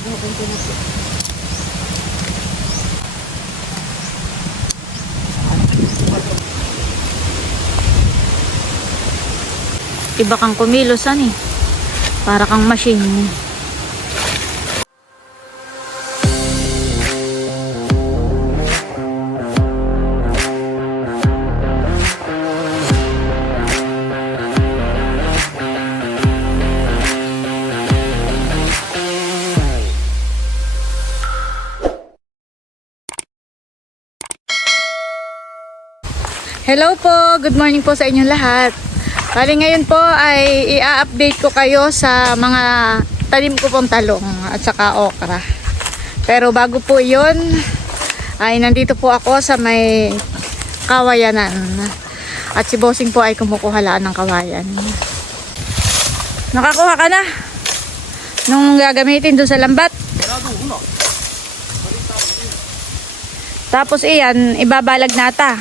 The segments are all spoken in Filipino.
Iba kang kumilos eh. Para kang machine. Hello po, good morning po sa inyong lahat. Bali ngayon po ay i-update ko kayo sa mga tanim ko pong talong at saka okra. Pero bago po yun, ay nandito po ako sa may kawayanan. At si Bossing po ay kumukuhalaan ng kawayan. Nakakuha ka na nung gagamitin doon sa lambat. Tapos iyan, ibabalag nata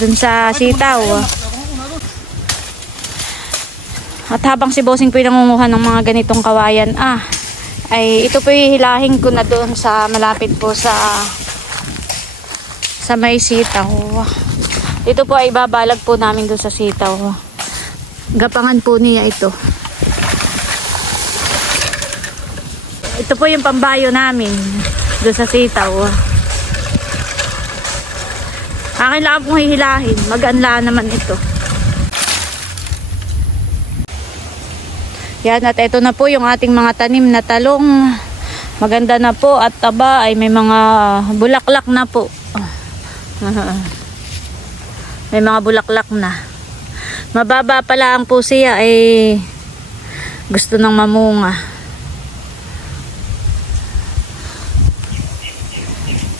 dun sa sitaw. At habang si Bossing po nangunguha ng mga ganitong kawayan, ay ito po hihilahin ko na doon sa malapit po sa may sitaw. Ito po ay ibabalag po namin doon sa sitaw. Gapangan po niya ito. Ito po yung pambayo namin doon sa sitaw. Akin lang pong hihilahin. Mag-anla naman ito. Yan, at ito na po yung ating mga tanim na talong. Maganda na po at taba ay may mga bulaklak na po. May mga bulaklak na. Mababa pa lang po siya ay gusto nang mamunga.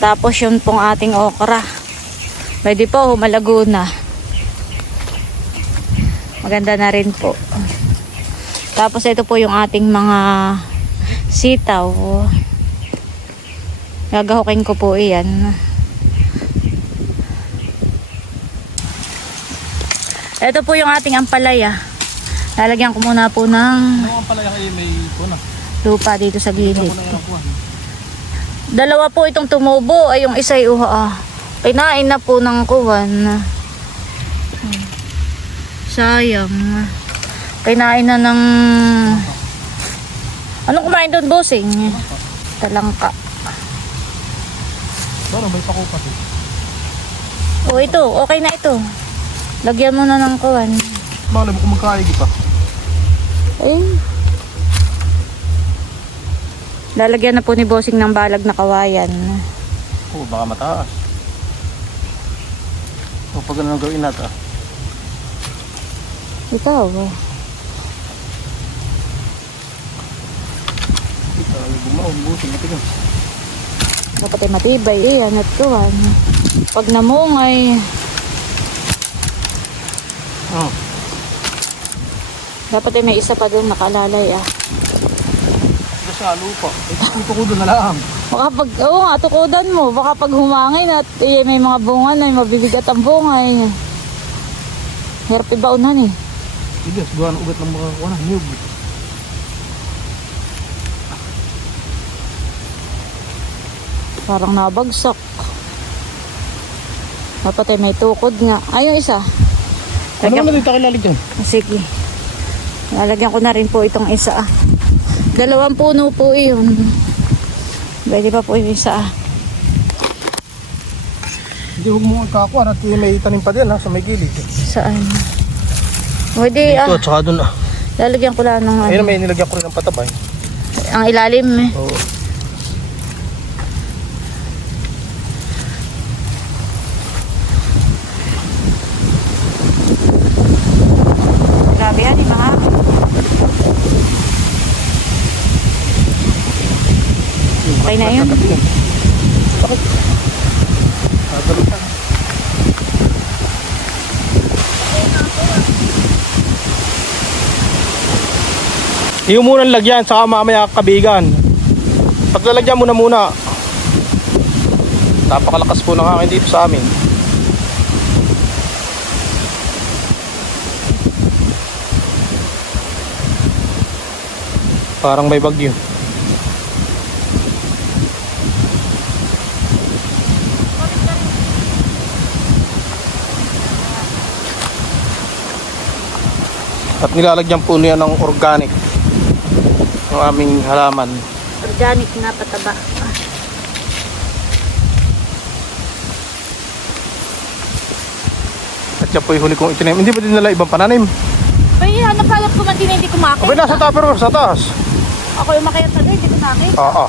Tapos yun pong ating okra. Pwede po humalago na. Maganda na rin po. Tapos ito po yung ating mga sitaw. Gagahukin ko po iyan. Ito po yung ating ampalaya. Lalagyan ko muna po ng ampalaya ay may lupa dito sa gilid. Dalawa po itong tumubo. Ay yung isa ay kinain na po ng kuwan. Sayang. Kinain na ng... Anong kumain doon, Bossing? Talangka. Parang may pakupat eh. O ito, okay na ito. Lagyan mo na ng kuwan. Malay mo kung magkaigi pa. Lalagyan na po ni Bossing ng balag na kawayan. Baka mataas. Pag ano gawin natin Ito. Dapat ay matibay iyan at kuwan. Pag namungay. Dapat ay may isa pa doon nakalalay Ito sa lupa. Ito ko doon na lang. Baka pag, tukudan mo. Baka pag humangin at may mga bunga na mabibigat ang bungay. Hirap ibaunan eh. Igas, gawa ng ugat ng mga kuwan. Niyog. Parang nabagsak. Dapat ay may tukod nga. Yung isa. Ano na dito kilalig yan? Sige. Lalagyan ko na rin po itong isa. 2 puno po iyon. Pwede pa po yung isa. Hindi, huwag mo kakuha at may tanim pa din sa may gilid. Saan? Pwede dito at saka doon lalagyan ko lang ng ayun, may nilagyan ko rin ng patabay. ang ilalim Oo. Grabe yan mga. Okay na yun. Bakit? Iyo muna lagyan, saka mamaya kabigan. Paglalagyan mo na muna. Napakalakas po ng hangin dito sa amin. Parang may bagyo. At nilalagyan po niya ng organic ng aming halaman. Organic na pataba. At yan po yung huli kong itinanim. Hindi ba din nila ibang pananim? Ay, hanap-hanap ko man din hindi ko makita. Okay, nasa tupper sa taas. Ako yung makita na hindi ko makita.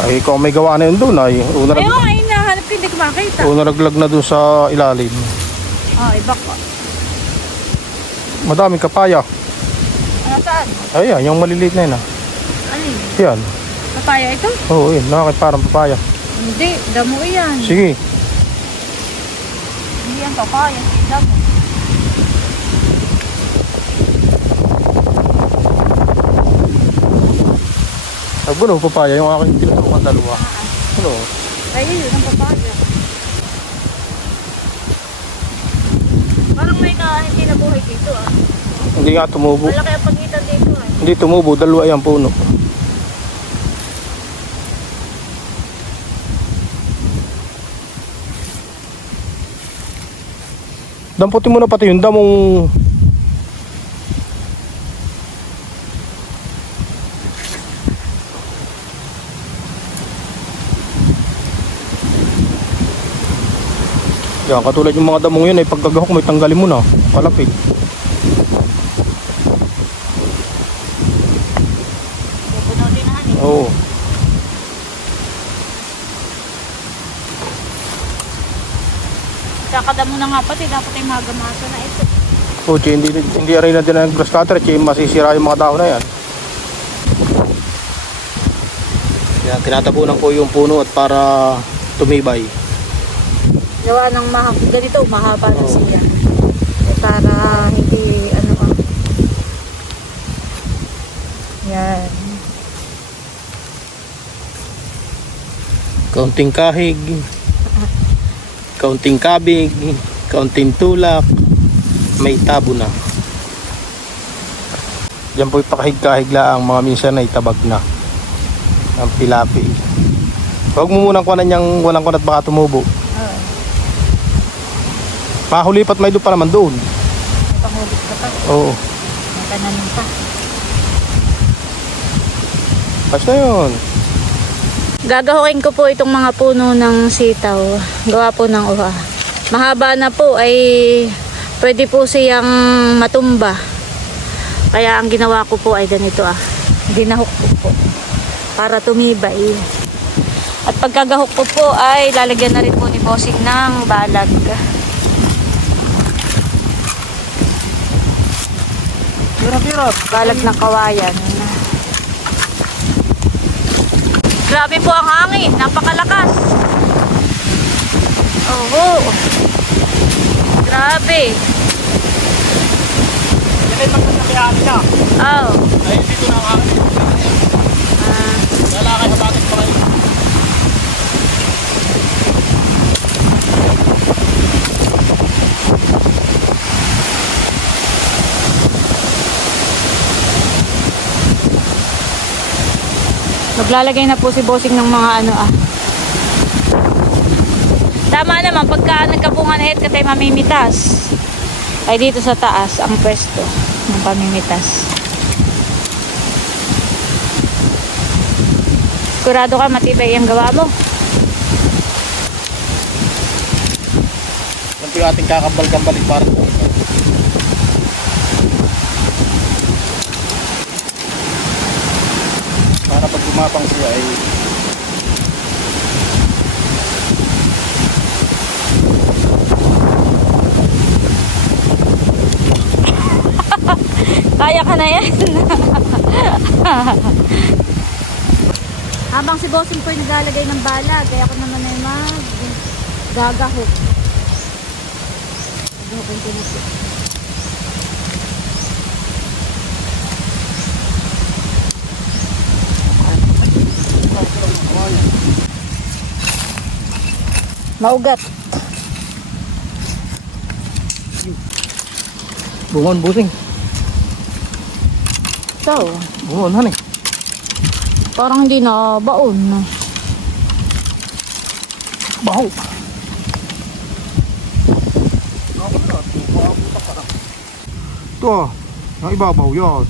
Ay, kung may gawa na yun doon ay Ayun, ay nahanap ko hindi ko makita. una naglag na doon sa ilalim. Iba ko. Madaming kapaya. Ano saan? Ayan, yung maliliit na yun ah. Ano yun? Yan. Papaya ito? Oo, yun. Nakakit parang papaya. Hindi, damo yan. Sige. Hindi yan papaya, damo. Nagbuno papaya yung aking tinutukan dalawa. Ano? Ayun, yun ang papaya. Parang may hindi nabuhay dito ah. Hindi nga tumubo. Malaki ang pagitan dito ah. Hindi tumubo, dalawa yung puno. Damputin mo na pati yung damong yan, katulad yung mga damong yun ay pagkagahok may tanggalin mo na palapig. Pupuno din na hani. Oo. Kakadamo na nga pati, dapat ay magamasa na ito. O, hindi rin natin ang grass cutter, masisira yung mga dahon na yan. Yan, tinatabunan ko yung puno at para tumibay. Gawa ng ganito, mahaba na siya. Para hindi, yan. Kaunting kahig, kaunting kabig, kaunting tulak, may tabo na. Diyan po ipakahig-kahig lang, mga minsan ay tabag na. Ang pilapi. Huwag mo munang kuhanan niyang walang kunat baka tumubo. Mahulipat may lupa naman doon. May pangulit ka pa. Oo. May tananim pa. Basta yun. Gagahukin ko po itong mga puno ng sitaw. Gawa po ng uha. Mahaba na po ay pwede po siyang matumba. Kaya ang ginawa ko po ay ganito ah. Ginahok ko po. Para tumibay. At pagkagahok ko po ay lalagyan na rin po ni Bossing ng balag. Hirap-hirap. Balag ng kawayan. Grabe po ang hangin. Napakalakas. Oo. Grabe. Yan ay magkakayaan niya. Oh. Ay, dito na ang hangin. Lalakay sa bakit pa kayo. Maglalagay na po si Bossing ng mga Tama naman, pagka nagkabungan na hit katay mamimitas. Ay dito sa taas ang pwesto ng pamimitas. Kurado ka matibay ang gawa mo. Ito yung ating kakambal-kambalik para po. Para pag gumapang siya ay Kaya ka na yan. Habang si Bossing po naglalagay ng balag, kaya ako naman ay gagahok. Gagahokin ko na siya. Maugat. bungon busing. So, Bungon honey. parang hindi na baon. Baho. Ito Ang ibabaw yun.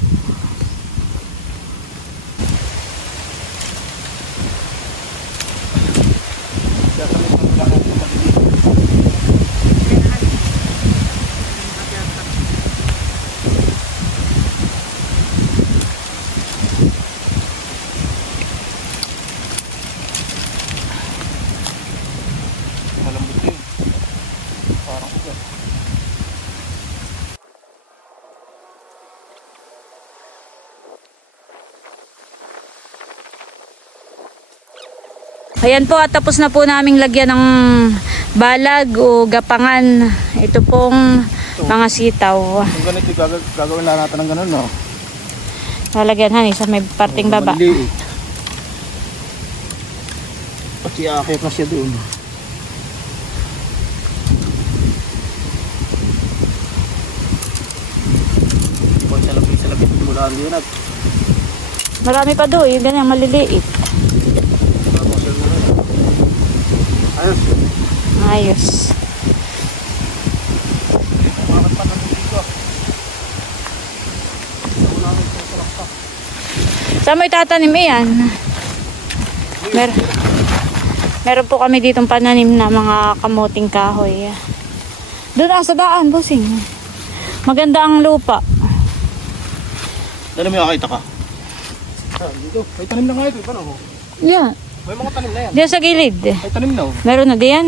Malambot yun. Parang ugat. Ayan po, at tapos na po naming lagyan ng balag o gapangan. Ito pong mga sitaw. Kung ganito, gagawin lang natin ng ganun, no? Lalagyan hani sa may parting baba. Maliliit. Pati akit na siya doon. Kung sa lapit mula din at Marami pa doon, yung ganyang maliliit. ayos. Ayos. Umakas pa natin dito. Saan mo itatanim yan? Meron po kami ditong pananim na mga kamuting kahoy. Doon sa daan, busing. Maganda ang lupa. Dali mo yung kakita ka. Dito, may tanim na nga ito. Paano? Yeah. May mga tanim na yan. Diyan sa gilid. May tanim na. Meron na diyan.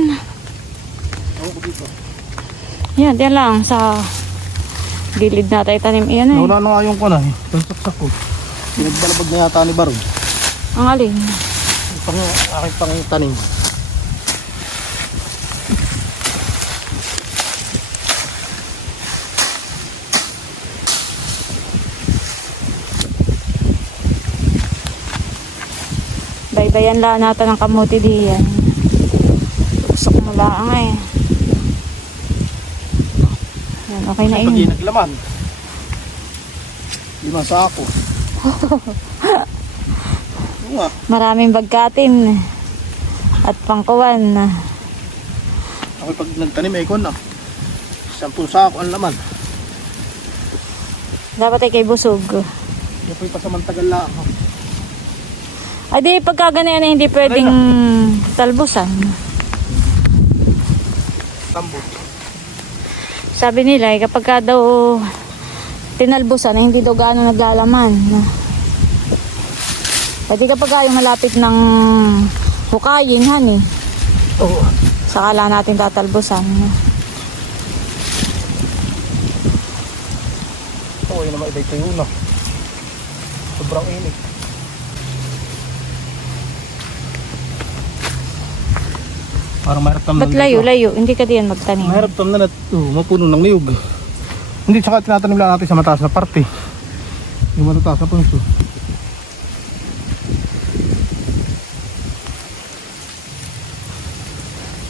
Ako ko dito. Yan, diyan lang sa gilid na tayo tanim. Iyan eh. Nauna na nga yung kuna eh. Pansaksak ko. Pinagbalabag na yata ni Barog. Ang alin. Pang aking pang tanim. Baybayan lang natin ang kamuti diyan. Usok mo lang eh. Yan, okay na Pag yun. naglaman. 5 sako. Oo nga. Maraming bagkatin. At pangkuwan. Ako pag nagtanim ay kon na. 10 sako ang laman. Dapat ay kay busog. Yan po yung pasamantagal lang. Ay di pagka ganyan hindi pwedeng talbusan. Tambot. Sabi nila kapag ka daw tinalbusan ay hindi daw gaano naglalaman. Pwede kapag ka yung malapit ng hukayin han eh. Oo. Saka lang natin tatalbusan. Oo, yun naman ibay tayo na. Sobrang init. Parang mahirap tam Ba't layo? Hindi ka diyan magtanim. Mahirap tam na mapuno ng niyog. Hindi, tsaka tinatanim lang natin sa mataas na parte. Yung matataas na punso.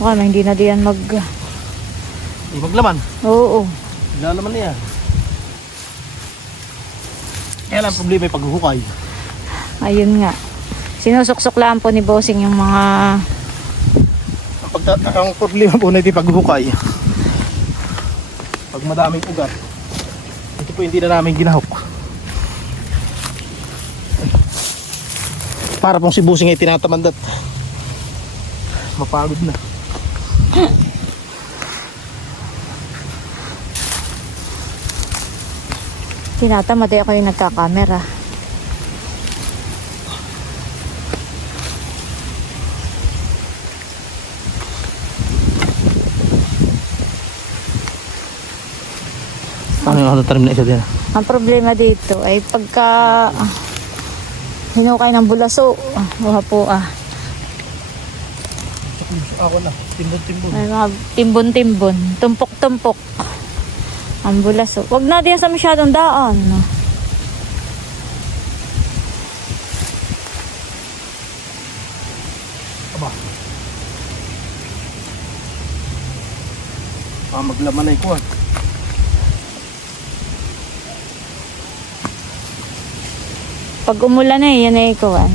Baka na hindi na diyan Maglaman. Oo. Lalaman niya. Kaya lang problema yung paghuhukay. Ayun nga. Sinusuksok lang po ni Bossing yung mga Ang problema po na ito yung paghuhukay. Pag madaming ugat, ito po hindi na namin ginahok. Para pong si Busing ay tinatamandat. Mapagod na. tinatamad ako yung nagkakamera. Ano yung tanim na isa din? Ang problema dito ay pagka hinukay ng bulaso. Po Ako na, timbon-timbon. May mga timbon-timbon. Tumpok-tumpok. Ang bulaso. Huwag na din sa masyadong daan. Aba. Maglaman na ikuha. Pag umulan na yan ay ikuan.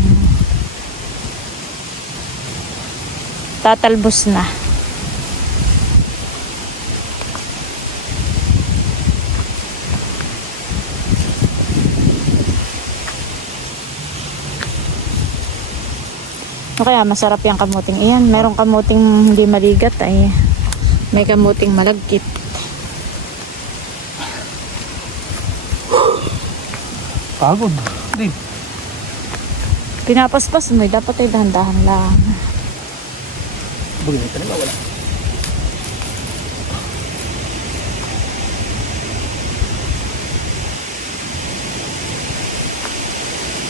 Tatalbos na. O kaya masarap yung kamuting iyan. Merong kamuting hindi maligat ay may kamuting malagkit. Pagod. Din. Pinapaspas mo, dapat ay dahan-dahan lang. Bagay na wala.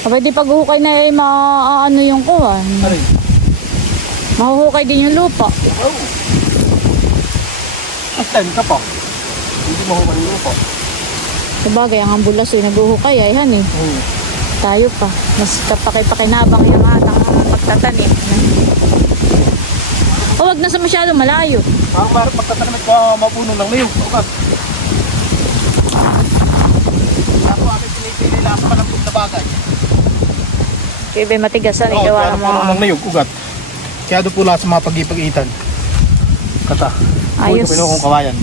Kapag di paghuhukay na ay maaano yung kuwan. Aray. Mahuhukay din yung lupa. Oh. At time ka pa. Hindi mo humahin po. Sabagay, ang ambulas ay naghuhukay ay han eh. Tayo pa. Mas kapaki-pakinabang yung atang pagtatanim. O wag na sa masyado malayo. Ang marap magtatanim at mapuno ng mayo. Okay. Ako aking pinipili lang sa malambot na bagay. Kaya ba matigasan, Oo, igawa para ng puno mga... ng niyog, ugat. Kaya doon pula sa mga pag-ipag-itan. Kata. Ayos. Ito pinukong kawayan.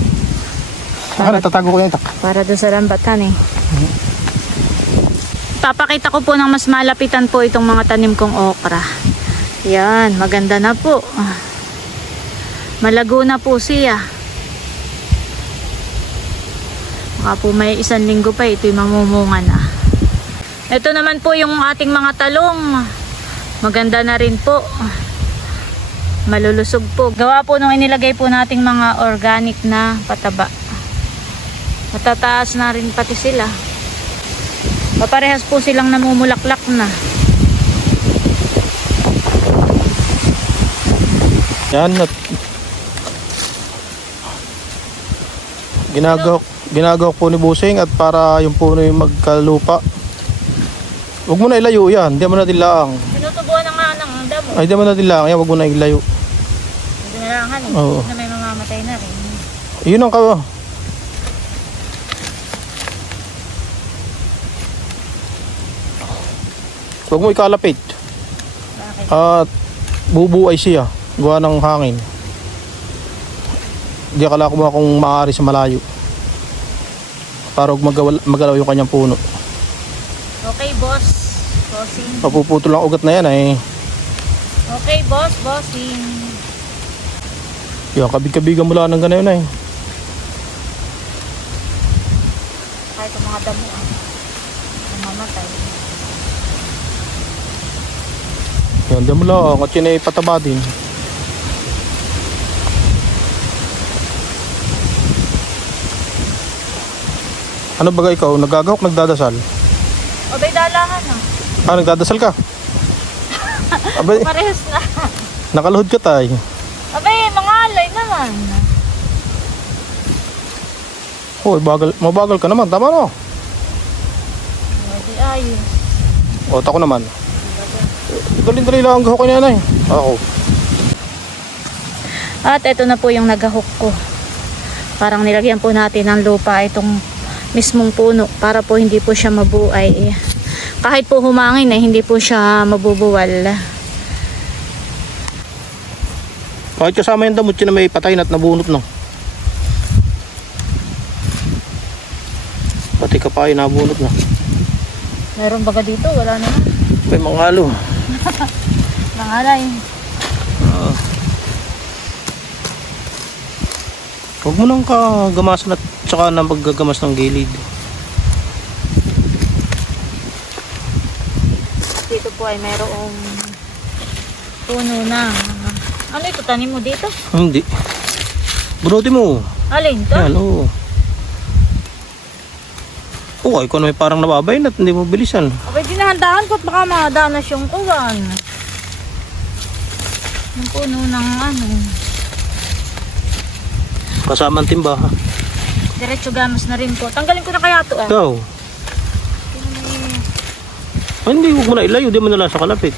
Saka natatago ko yan. Para doon sa lambatan eh. Papakita ko po ng mas malapitan po itong mga tanim kong okra. Yan, maganda na po. Malago na po siya. Baka po may 1 linggo pa ito'y mamumunga na. Ito naman po yung ating mga talong. Maganda na rin po. Malulusog po. Gawa po nung inilagay po nating mga organic na pataba. Matataas na rin pati sila. Paparehas po silang namumulaklak na. Yan. At ginagawak po ni Busing at para yung puno yung magkalupa. Huwag mo na ilayo yan. Hindi mo na dilaang. Tinutubuan na nga ng damo. Ay, hindi mo na dilaang. Yan, huwag mo na ilayo. Hindi na lang eh. Oo. Na may mamamatay na rin. Yun ang kawa. Huwag mo ikalapit. Bakit? At bubuay siya. Gawa ng hangin. Hindi akala ko kung maaari sa malayo. Para huwag magalaw yung kanyang puno. Okay, boss. Bossing. Mapuputol ang ugat na yan eh. Okay, boss. Bossing. Yan, kabig-kabigan mula ng ganayon eh. Kahit ang mga damo mamamatay. Yan, dyan mo lang. At yun ay pataba din. Ano ba ikaw? Nagagawak, nagdadasal? Abay, dalangan no? Ah, nagdadasal ka? Abay, Parehas na. nakaluhod ka tay. Abay, mga alay naman. Hoy, mabagal ka naman. Tama no? Hindi ayos. O, tako naman. Dali-dali lang ang gahok ni nanay. Ako. At ito na po yung nagahok ko. Parang nilagyan po natin ng lupa itong mismong puno para po hindi po siya mabuay. Kahit po humangin ay hindi po siya mabubuwal. Kahit kasama yung damot yun na may patay na at nabunot no. Pati kapay nabunot na. Meron baga dito? Wala naman. May mga halo. Nangalay. Huwag mo nang kagamasan at saka na maggagamas ng gilid. Dito po ay mayroong puno na. Ano ito? Tanim mo dito? Hindi. Bunutin mo. Alin to? Yan, oo. Oo, ikaw na may parang nababay na at hindi mo bilisan. Abay, dinahandaan ko at baka madanas yung kuwan. Yung puno ng ano. Kasama ang timba ha. Diretso gamas na rin po. Tanggalin ko na kaya to ah. Ikaw. Ay, hindi, huwag mo na ilayo. Di mo na lang sa kalapit.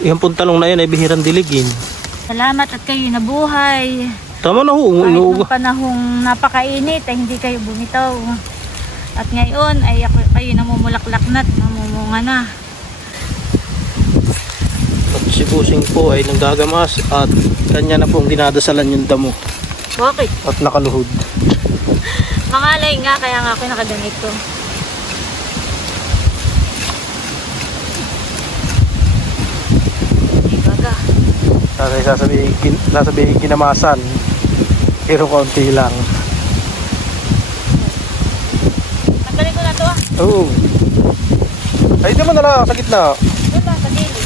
Yan pong talong na yan ay bihirang diligin. Salamat at kayo nabuhay. Tama na ho. Kahit ng panahong napakainit ay hindi kayo bumitaw. At ngayon ay kayo namumulaklak na at namumunga na. At si Busing po ay nanggagamas at kanya na pong dinadasalan yung damo Bakit? at nakaluhod. Mangalay nga, kaya nga ako nakaganito. Ibaga. Sasabihin kinamasan. Pero konti lang. Tanggalin ko na to ah. Oo. Ay, di naman nala sa gitna. Doon lang, sa gilid.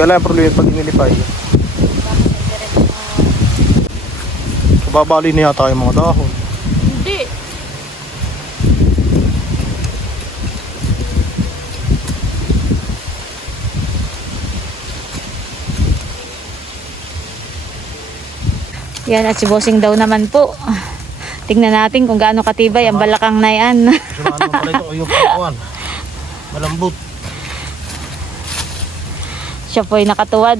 Kaya lang ang problema pag inilipay. Tapos ay diretso mo. Babali na yata yung mga dahon. Hindi. Yan, at si Bossing daw naman po. Tingnan natin kung gaano katibay ang balakang na yan. Saan naman pala ito? Yung pagkakuan. Malambot. Siya po ay nakatuwad.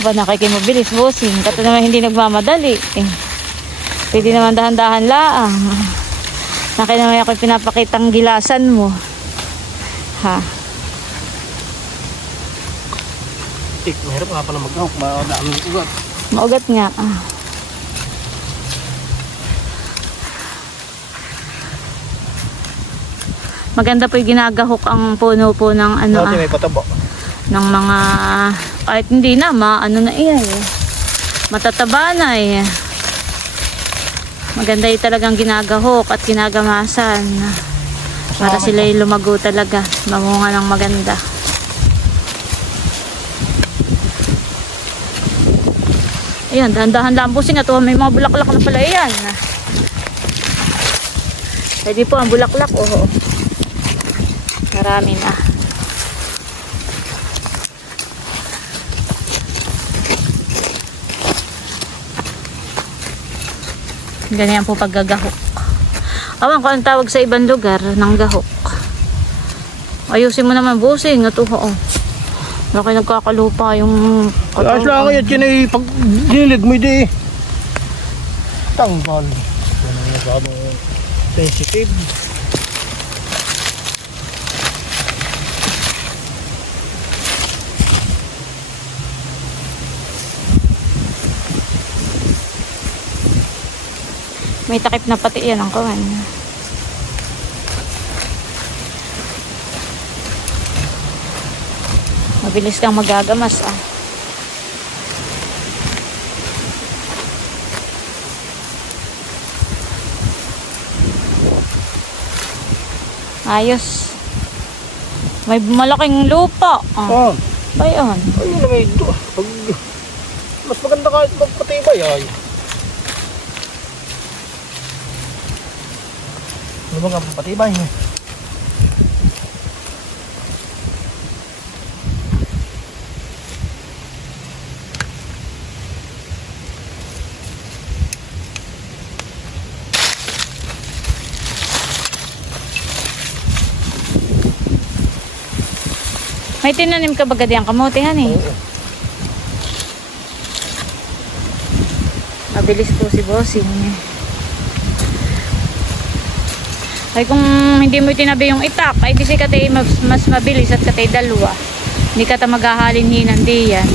Ba, nakikimabilis, Bossing. Kato naman hindi nagmamadali. Pwede naman dahan-dahan laang. Naki naman ako pinapakitang gilasan mo. Ha? Tik, mahirap nga pala mag-ahok. Madaming ugat. Maugat nga. Maganda po yung ginagahok ang puno po ng ano Dati may pataba. ng mga kahit hindi na ano na iyan eh. Matataba na eh. Maganda yung talagang ginagahok at ginagamasan para sila yung lumago talaga, mamunga ng maganda. Ayan, dahan-dahan lang Bossing at may mga bulaklak na pala yan. Pwede po ang bulaklak, oo. Marami na. Ganyan po paggagahok. Awan ko ang tawag sa ibang lugar ng gahok. Ayusin mo naman Bossing at oo. Laki nagkakalupa yung Ayos lang kayo. Yan pag gilid mo hindi. Tanggal. Yan ang nagano sensitive. may takip na pati yan ang kawan. Mabilis kang magagamas ah. Ayos. May malaking lupa. Oh. Ayun. Ayun na may mas maganda kahit magpatibay ay. Ano ba nga patibay? May tinanim ka ba gadiyang kamote han eh? Oo. Mabilis po si Bossing. Ay kung hindi mo tinabi yung itak, ay di si katay mas mabilis at katay dalawa. Hindi ka ta maghahalin-hinan diyan.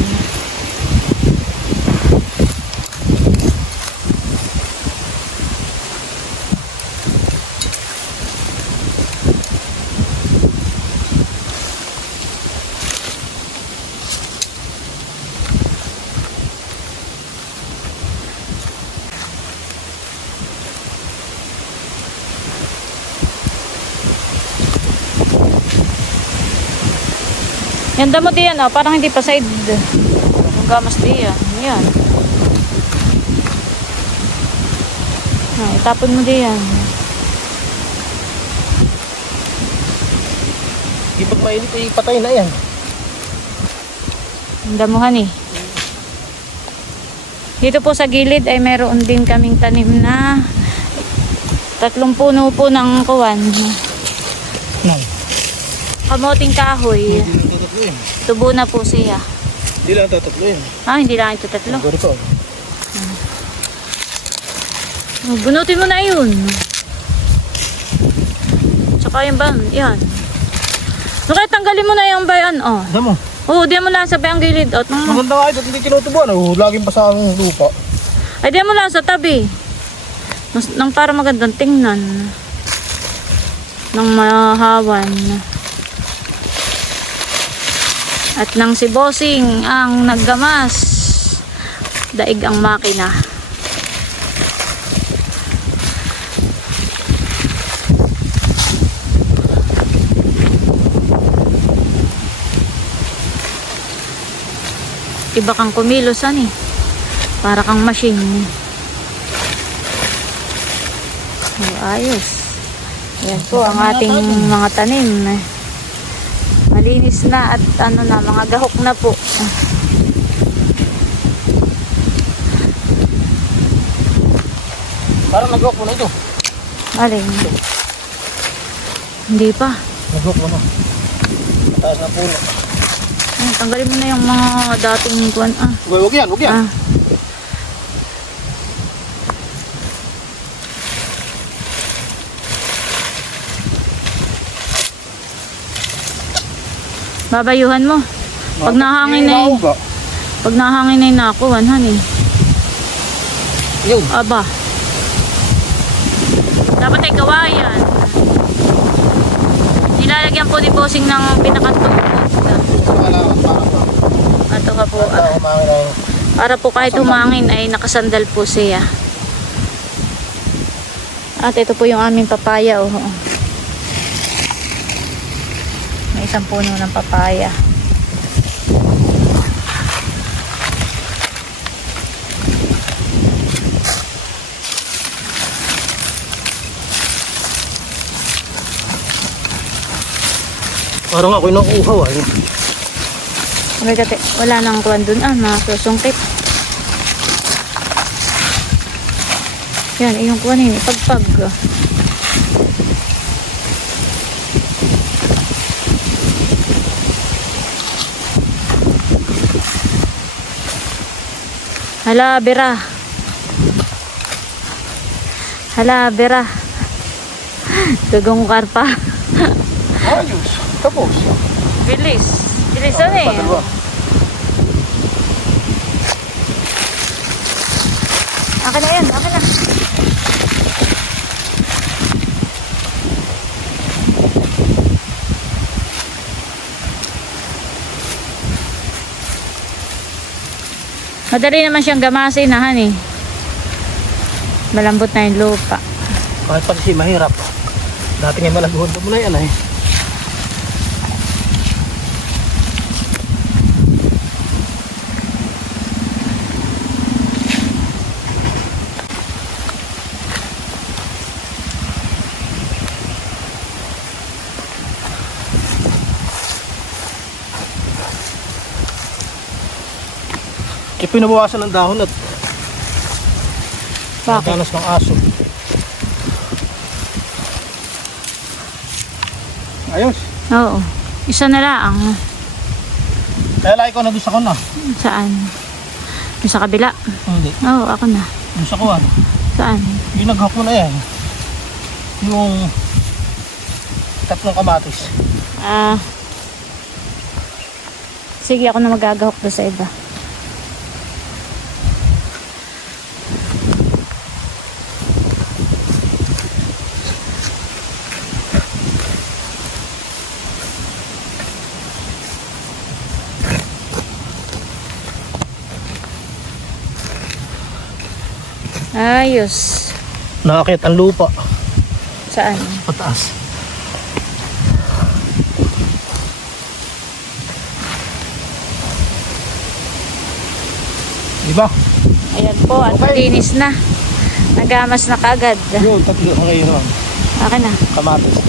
Yan damo diyan oh, parang hindi pa side. Yung gamas diyan. Yan. Ay, itapon mo diyan. Pag mainit ay patay na yan. Ang damuhan eh. Dito po sa gilid ay meron din kaming tanim na 3 puno po ng kuwan. Kamoting kahoy. Tubo na po siya. Hindi lang tatatlo yan. Ah, hindi lang ito 3. Siguro to. Bunutin mo na yun. Tsaka yung ban, yan. So, kaya tanggalin mo na yung bayan, oh. Ano mo? Oo, di mo lang sa bayang gilid, oh. Maganda nga ito, hindi tinutubuan. Laging pa sa ang lupa. Ay, di mo lang sa tabi. Nang para magandang tingnan. Nang mahawan. At nang si Bossing ang naggamas. Daig ang makina. Iba kang kumilos eh. Para kang machine. Ayos. Yan po ang ating mga tanim. Malinis na at ano na, mga gahok na po. Parang nag-hook mo na ito. Alin? Hindi pa. Nag-hook mo na. Mataas na puno. Ay, tanggalin mo na yung mga dating kuwan. Huwag yan, huwag yan. Babayuhan mo. Pag nahangin na eh. Pag nahangin na yung nakuhan, honey. Yun. Aba. Dapat ay kawayan. Nilalagyan po ni Bossing ng pinakatungkod. Ato ka po. Para po kahit humangin ay nakasandal po siya. At ito po yung aming papaya. Oh. May isang puno ng papaya. Parang ako nakuha eh. Wala nang kuwan dun mga susungkit. Yan, yung kuwan yun, pagpag. Hala, bera. Hala, bera. Dugong karpa. Ayos. Tapos. Bilis. Bilisan eh. Akin na yan, akin na. Madali naman siyang gamasin na eh. Malambot na yung lupa. Kahit pag si mahirap. Dati nga malaguhon mo na yan eh. Pinabawasan ng dahon at danas ng aso. Ayos. Oo. Isa na lang. Kaya laki ko na doon sa kuna. Saan? Doon sa kabila? Hindi. Oo, ako na. Doon sa kuwan. Saan? Yung naghak mo na yan. Yung tatlong kamatis. Sige, ako na magagahok doon sa iba. Ayos. Nakakit ang lupa. Saan? Pataas. Diba? Ayan po, at linis na. Nagamas na kagad. Yun, tatlo na kayo. Akin na. Kamatis.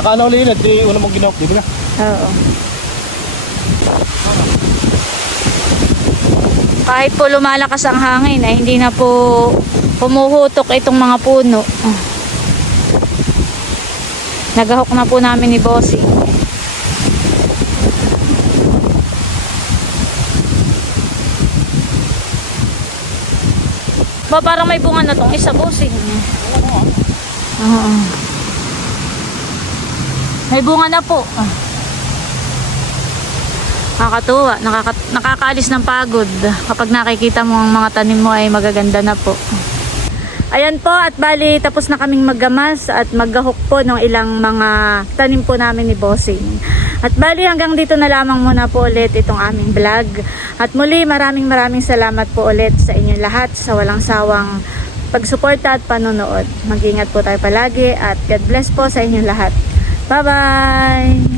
Saka ano ulit, di una mong ginawak, di ba? Oo. Kahit po lumalakas ang hangin ay hindi na po pumuhutok itong mga puno. Nagahok na po namin ni Bossing. Ba, parang may bunga na tong isa, Bossing. Oo. May bunga na po. Nakakatuwa, nakakaalis ng pagod kapag nakikita mo ang mga tanim mo ay magaganda na po. Ayan po, at bali tapos na kaming maggamas at maggahok po ng ilang mga tanim po namin ni Bossing. At bali hanggang dito na lamang muna po ulit itong aming vlog. At muli maraming salamat po ulit sa inyong lahat sa walang sawang pagsuporta at panonood. Mag-ingat po tayo palagi at God bless po sa inyong lahat. Bye-bye!